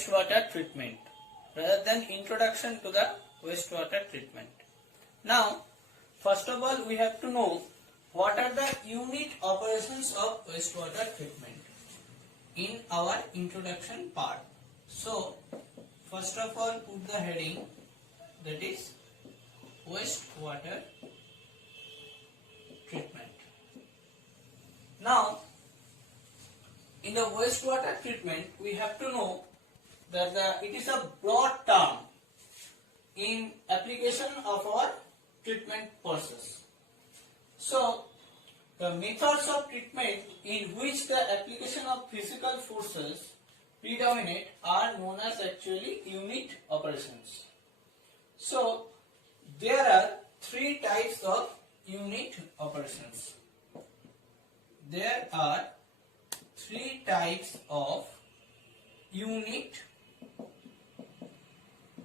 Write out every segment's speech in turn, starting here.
wastewater treatment rather than introduction to the wastewater treatment. Now, first of all, we have to know what are the unit operations of wastewater treatment in our introduction part. So, first of all, put the heading, that is wastewater treatment. Now, in the wastewater treatment, we have to know that it is a broad term in application of our treatment process. So, the methods of treatment in which the application of physical forces predominate are known as actually unit operations. So, there are three types of unit operations. There are three types of unit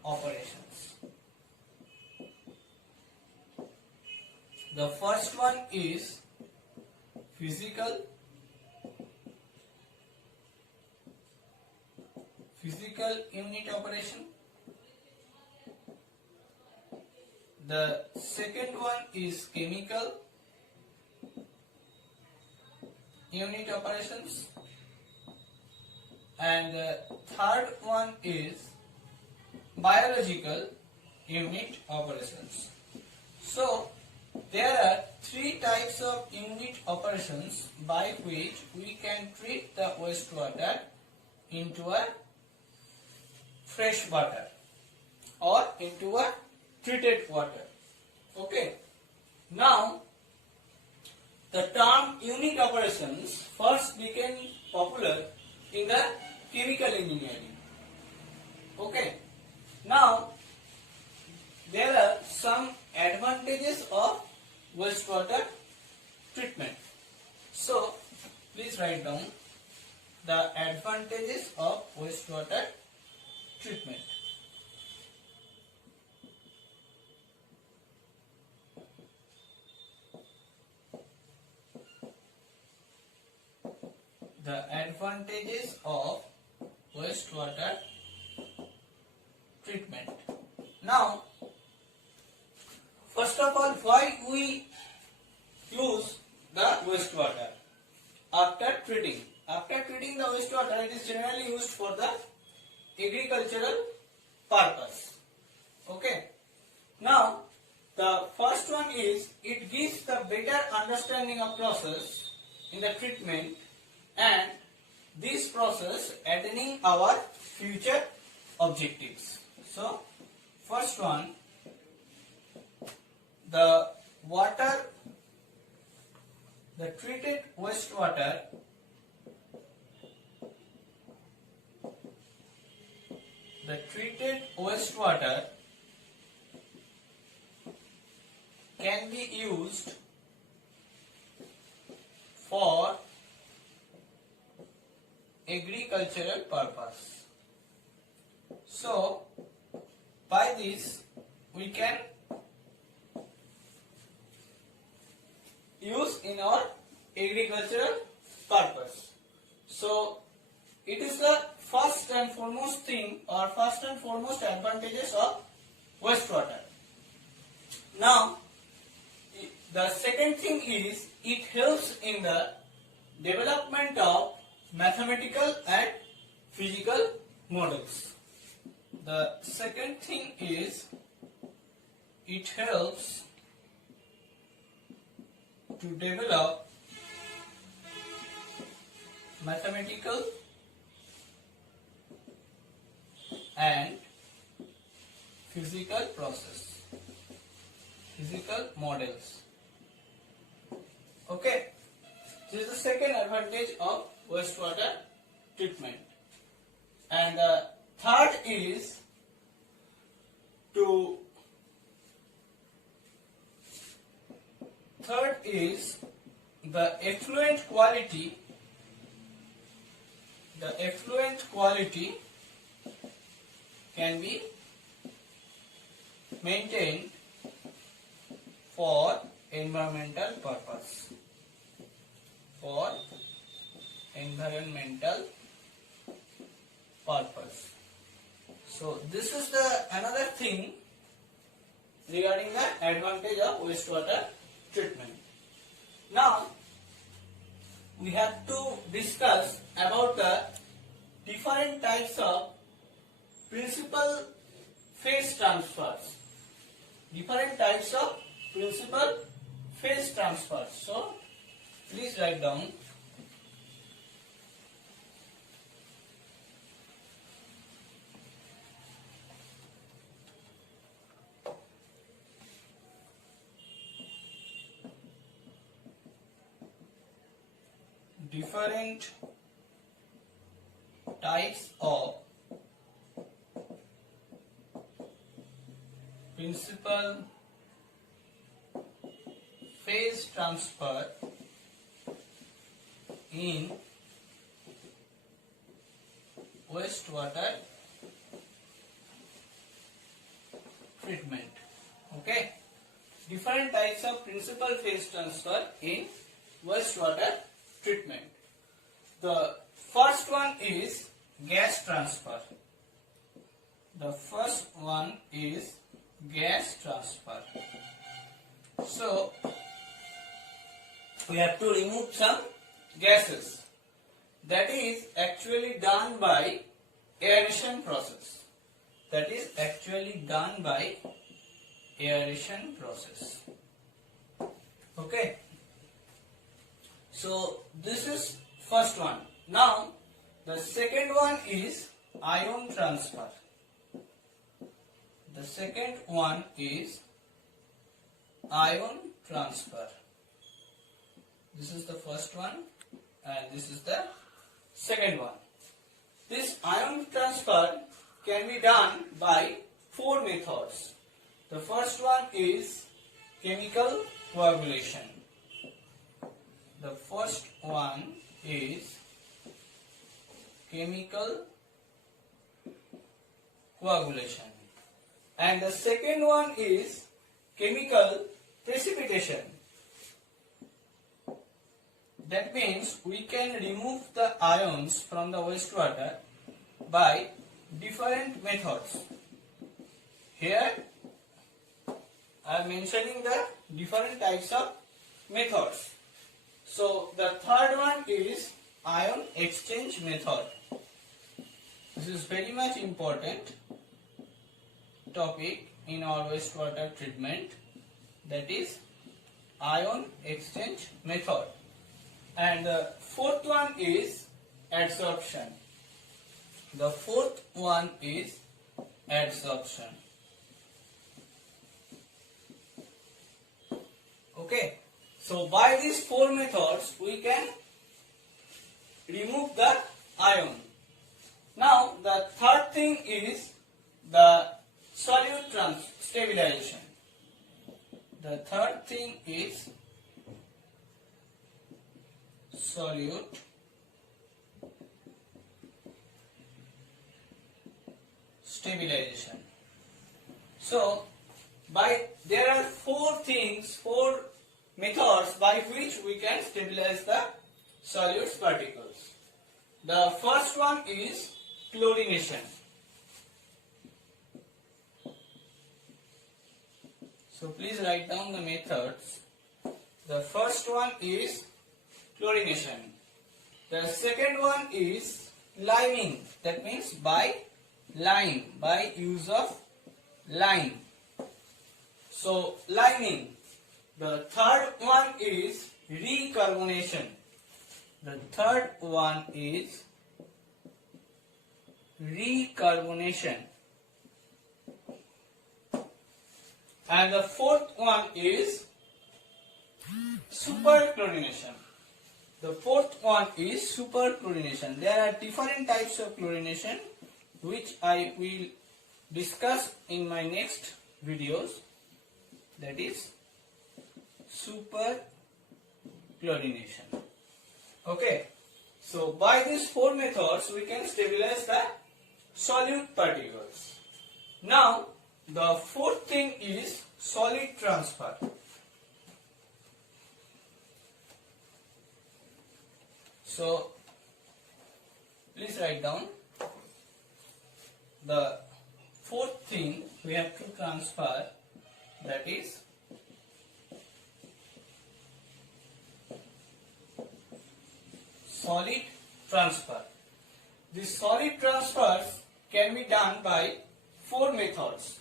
operations. The first one is physical unit operation. The second one is chemical unit operations, and the third one is biological unit operations. So, there are three types of unit operations by which we can treat the wastewater into a fresh water or into a treated water. Okay. Now, the term unit operations first became popular in the chemical engineering. Okay. Now, there are some advantages of wastewater treatment. So, please write down the advantages of wastewater treatment. The advantages of wastewater treatment. Now, first of all, why we use the wastewater after treating? After treating the wastewater, it is generally used for the agricultural purpose. Okay. Now, the first one is it gives the better understanding of process in the treatment, and this process attaining our future objectives. So, first one, the treated wastewater can be used for agricultural purpose. So, by this we can use in our agricultural purpose. So, it is the first and foremost thing or first and foremost advantages of wastewater. Now, the second thing is it helps in the development of mathematical and physical models. The second thing is it helps to develop mathematical and physical models. Okay, this is the second advantage of wastewater treatment. And the third is the effluent quality. The effluent quality can be maintained for environmental purpose. For environmental purpose. So this is the another thing regarding the advantage of wastewater treatment. Now we have to discuss about the different types of principal phase transfers. Different types of principal phase transfers. So please write down. Different types of principal phase transfer in wastewater treatment. Okay, different types of principal phase transfer in wastewater treatment. The first one is gas transfer. The first one is gas transfer. So we have to remove some gases. That is actually done by aeration process. That is actually done by aeration process. Okay. So this is first one. Now the second one is ion transfer. The second one is ion transfer. This is the first one and this is the second one. This ion transfer can be done by four methods. The first one is chemical coagulation. The first one is chemical coagulation and the second one is chemical precipitation. That means we can remove the ions from the wastewater by different methods. Here I am mentioning the different types of methods. So the third one is ion exchange method. This is very much important topic in our wastewater treatment, that is ion exchange method. And the fourth one is adsorption. The fourth one is adsorption. Okay. So by these four methods we can remove the ion. Now the third thing is the solute stabilization. The third thing is solute stabilization. So there are four methods by which we can stabilize the solute particles. The first one is chlorination. So please write down the methods. The first one is chlorination. The second one is liming. That means by use of lime. So liming. The third one is recarbonation. The third one is recarbonation. And the fourth one is superchlorination. The fourth one is superchlorination. There are different types of chlorination which I will discuss in my next videos. That is superchlorination. Okay. So by these four methods we can stabilize the solute particles. Now the fourth thing is solid transfer. So please write down. The fourth thing we have to transfer, that is solid transfer. This solid transfers can be done by four methods.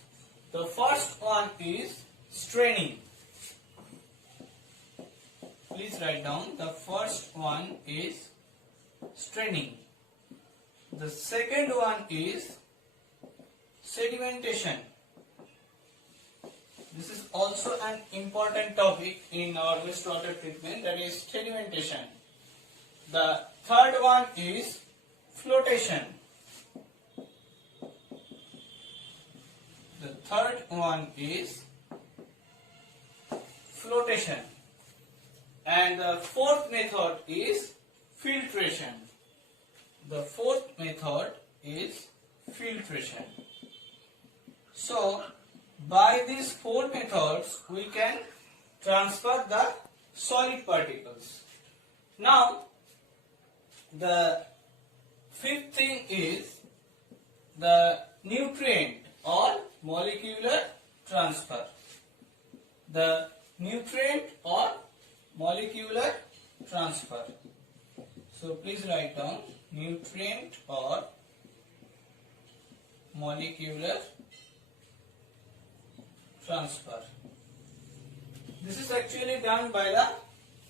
The first one is straining. Please write down. The first one is straining. The second one is sedimentation. This is also an important topic in our wastewater treatment, that is sedimentation. The third one is flotation. The third one is flotation. And the fourth method is filtration. The fourth method is filtration. So, by these four methods, we can transfer the solid particles. Now, the fifth thing is the nutrient or molecular transfer. The nutrient or molecular transfer. So please write down nutrient or molecular transfer. This is actually done by the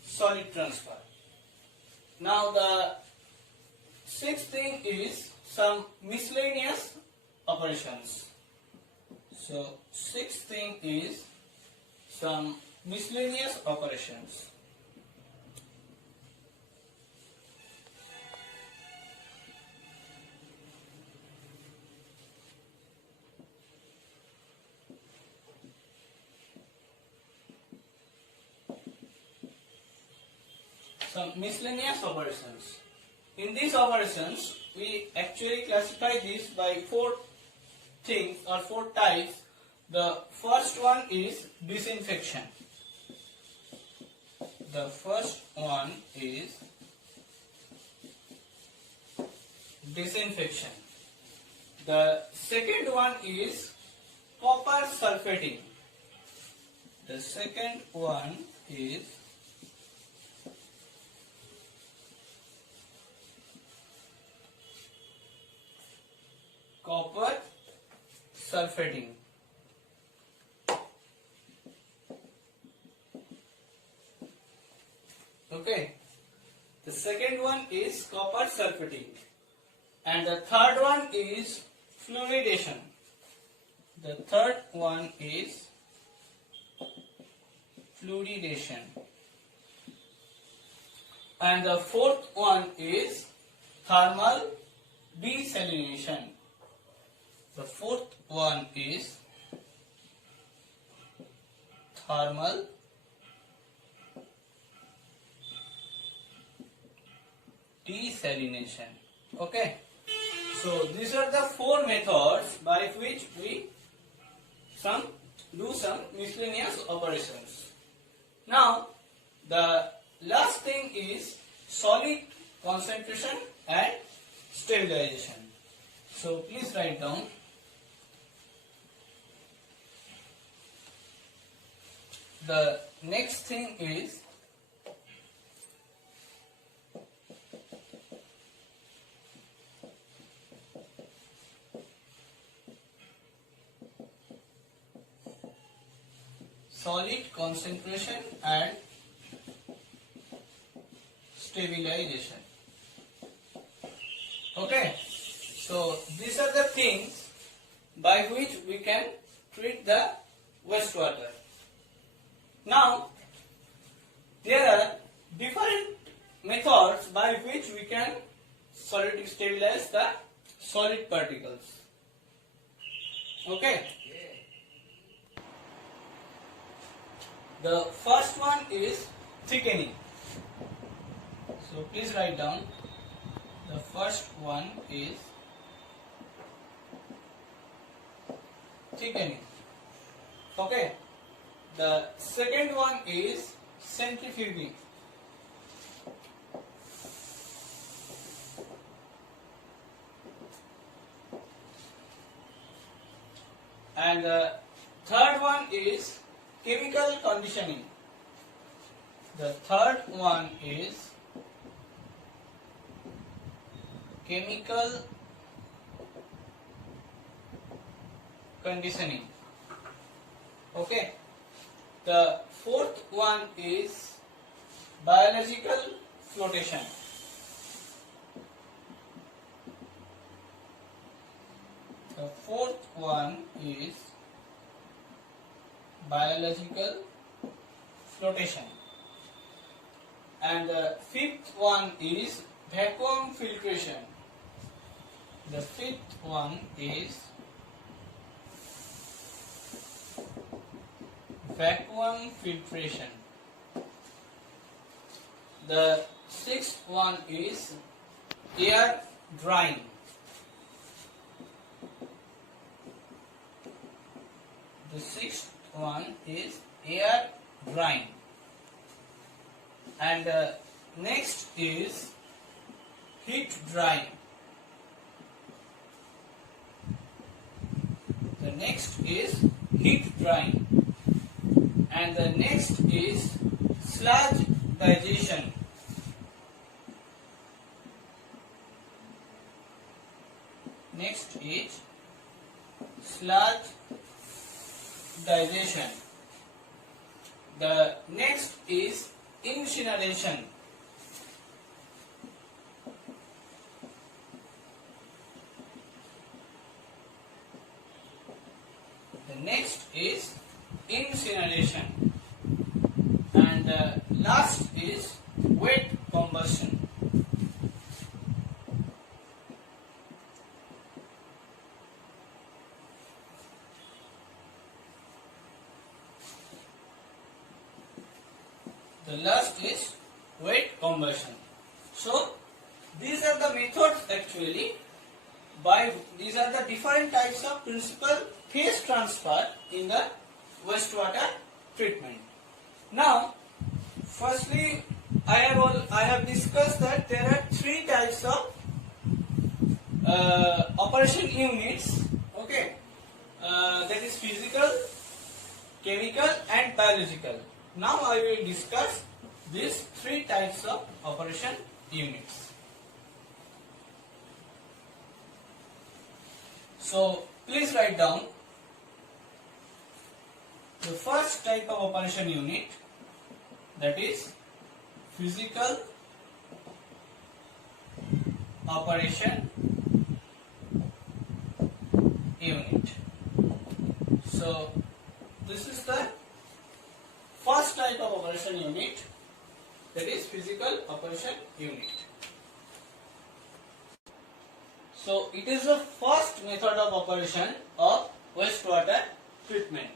solid transfer. Now the sixth thing is some miscellaneous operations. So sixth thing is some miscellaneous operations. Some miscellaneous operations. In these operations, we actually classify this by four things or four types. The first one is disinfection. The first one is disinfection. The second one is copper sulfating. The second one is copper sulfating. Okay. The second one is copper sulfating. And the third one is fluoridation. The third one is fluoridation. And the fourth one is thermal desalination. The fourth one is thermal desalination. Okay. So these are the four methods by which we do some miscellaneous operations. Now the last thing is solid concentration and stabilization. So please write down. The next thing is solid concentration and stabilization. Okay, so these are the things by which we can treat the wastewater. Now, there are different methods by which we can stabilize the solid particles. Okay. The first one is thickening. So please write down. The first one is thickening. Okay. The second one is centrifuging. And the third one is chemical conditioning. The third one is chemical conditioning. Okay. The fourth one is biological flotation. The fourth one is biological flotation. And the fifth one is vacuum filtration. The fifth one is vacuum filtration. The sixth one is air drying. The sixth one is air drying. And next is heat drying. The next is heat drying. And the next is sludge digestion. Next is sludge digestion. The next is incineration. The next is incineration. And the last is wet combustion. The last is wet combustion. So these are the methods actually. These are the different types of principal phase transfer in the wastewater treatment. Now, firstly, I have discussed that there are three types of operation units. Okay, that is physical, chemical, and biological. Now I will discuss these three types of operation units. So please write down the first type of operation unit, that is physical operation unit. So this is the first type of operation unit, that is physical operation unit. So it is the first method of operation of wastewater treatment,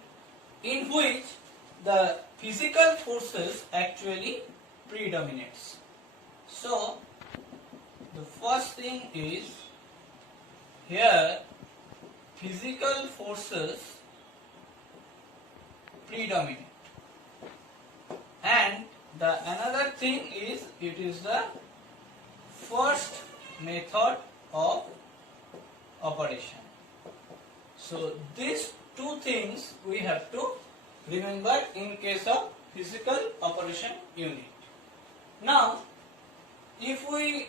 in which the physical forces actually predominates. So the first thing is, here physical forces predominate. And the another thing is, it is the first method of operation. So these two things we have to remember in case of physical operation unit. Now, if we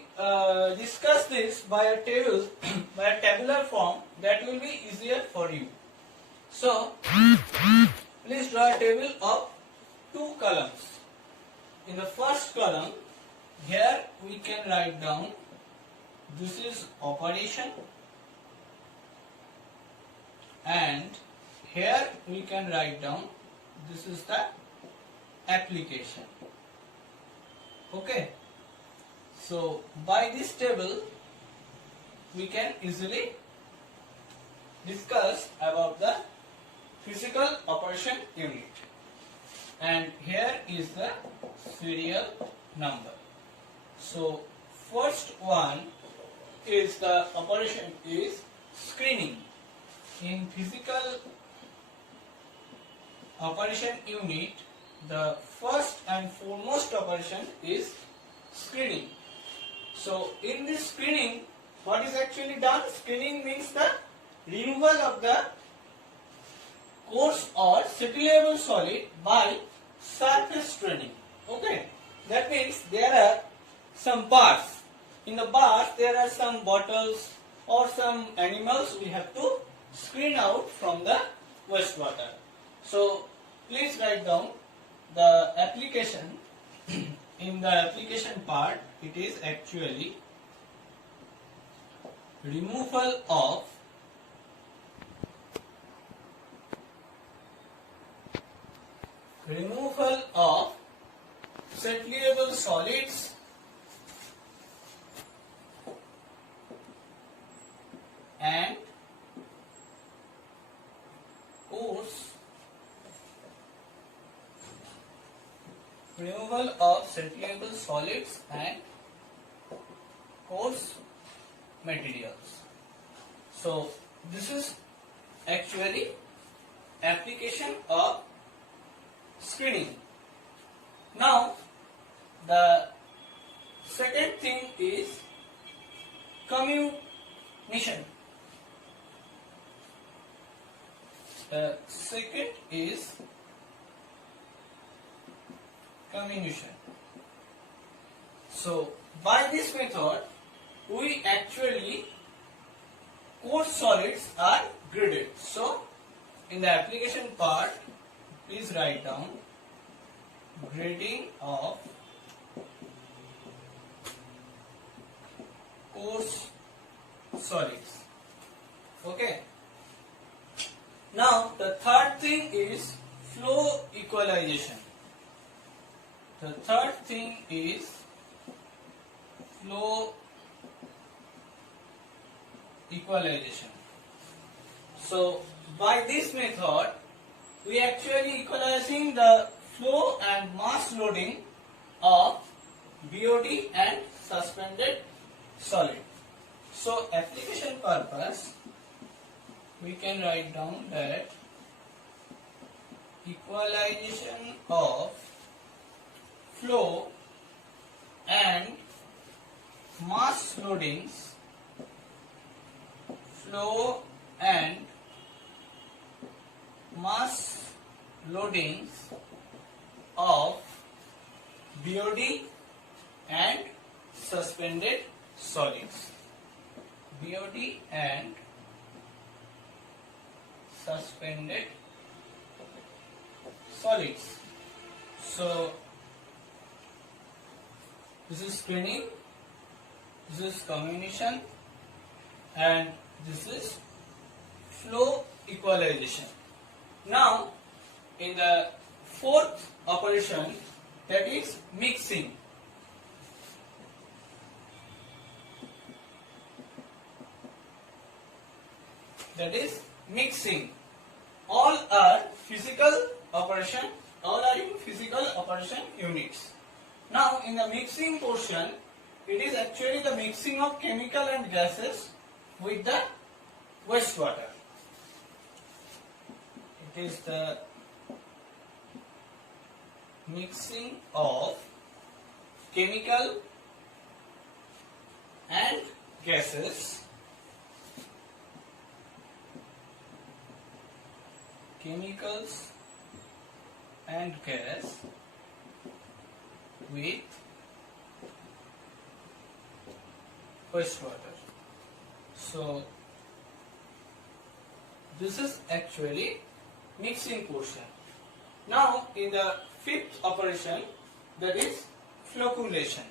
discuss this by a table, by a tabular form, that will be easier for you. So, please draw a table of two columns. In the first column, here we can write down, this is operation, and here we can write down, this is the application. Okay. So by this table we can easily discuss about the physical operation unit. And here is the serial number. So first one is the operation is screening. In physical operation unit, the first and foremost operation is screening. So in this screening, what is actually done? Screening means the removal of the coarse or settlable solid by surface straining. Okay, that means there are some bars. In the bars there are some bottles or some animals we have to screen out from the wastewater. So please write down the application. In the application part, it is actually removal of settlable solids and coarse materials. So this is actually application of screening. Now the second thing is comminution. The second is comminution. So by this method we actually coarse solids are graded. So in the application part, please write down grading of coarse solids. Okay. Now the third thing is flow equalization. The third thing is flow equalization. So by this method we actually equalizing the flow and mass loading of BOD and suspended solid. So application purpose we can write down that equalization of flow and mass loadings of BOD and suspended solids. BOD and suspended solids. So this is screening, this is comminution, and this is flow equalization. Now in the fourth operation, that is mixing. That is mixing. All are physical operation, all are in physical operation units. Now in the mixing portion, it is actually the mixing of chemical and gases with the wastewater. It is the mixing of chemical and gases with wastewater. So this is actually mixing portion. Now in the fifth operation, that is flocculation.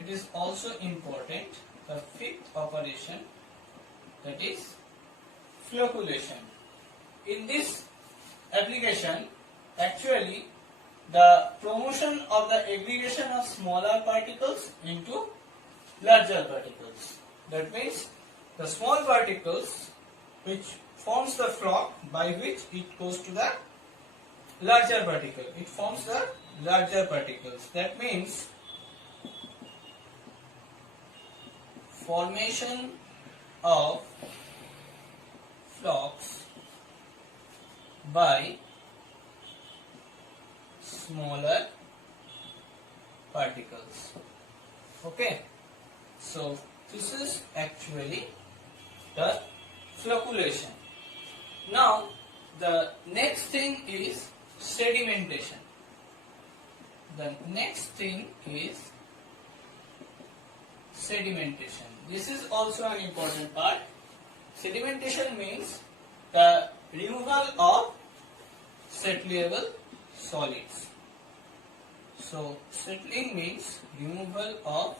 It is also important. The fifth operation, that is flocculation. In this application, actually the promotion of the aggregation of smaller particles into larger particles. That means the small particles which forms the floc, by which it goes to the larger particle. It forms the larger particles. That means formation of flocs by smaller particles. Okay. So this is actually the flocculation. Now the next thing is sedimentation. The next thing is sedimentation. This is also an important part. Sedimentation means the removal of settleable solids. So settling means removal of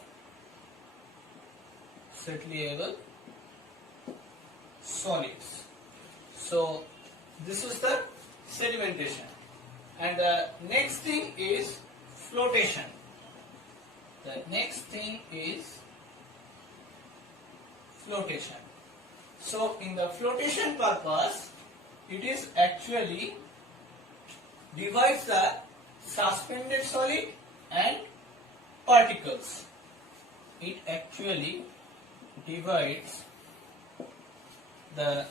settleable solids. So this is the sedimentation. And the next thing is flotation. The next thing is flotation. So in the flotation purpose, it is actually divides the suspended solid and particles. It actually divides the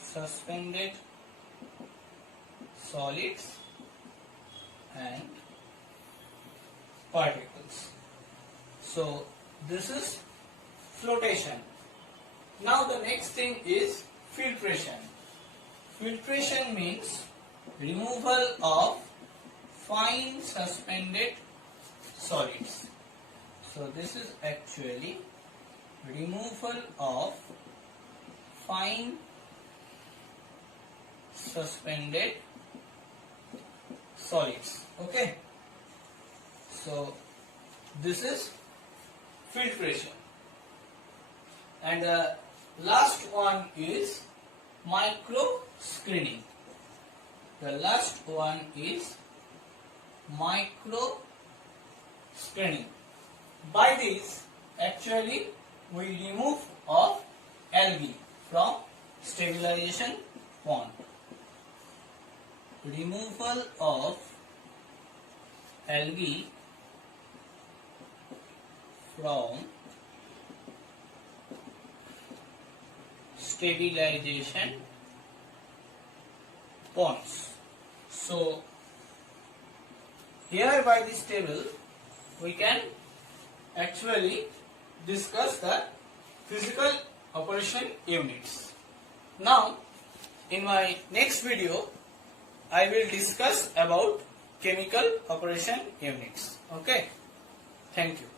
suspended solids and particles. So this is flotation. Now the next thing is filtration. Filtration means removal of fine suspended solids. So this is actually removal of fine suspended solids. Okay. So this is filtration. And the last one is micro screening. The last one is micro screening. By this, actually, we remove of algae from stabilization pond. Removal of algae from stabilization ponds. So here by this table we can actually discuss the physical operation units. Now in my next video I will discuss about chemical operation units. Okay, thank you.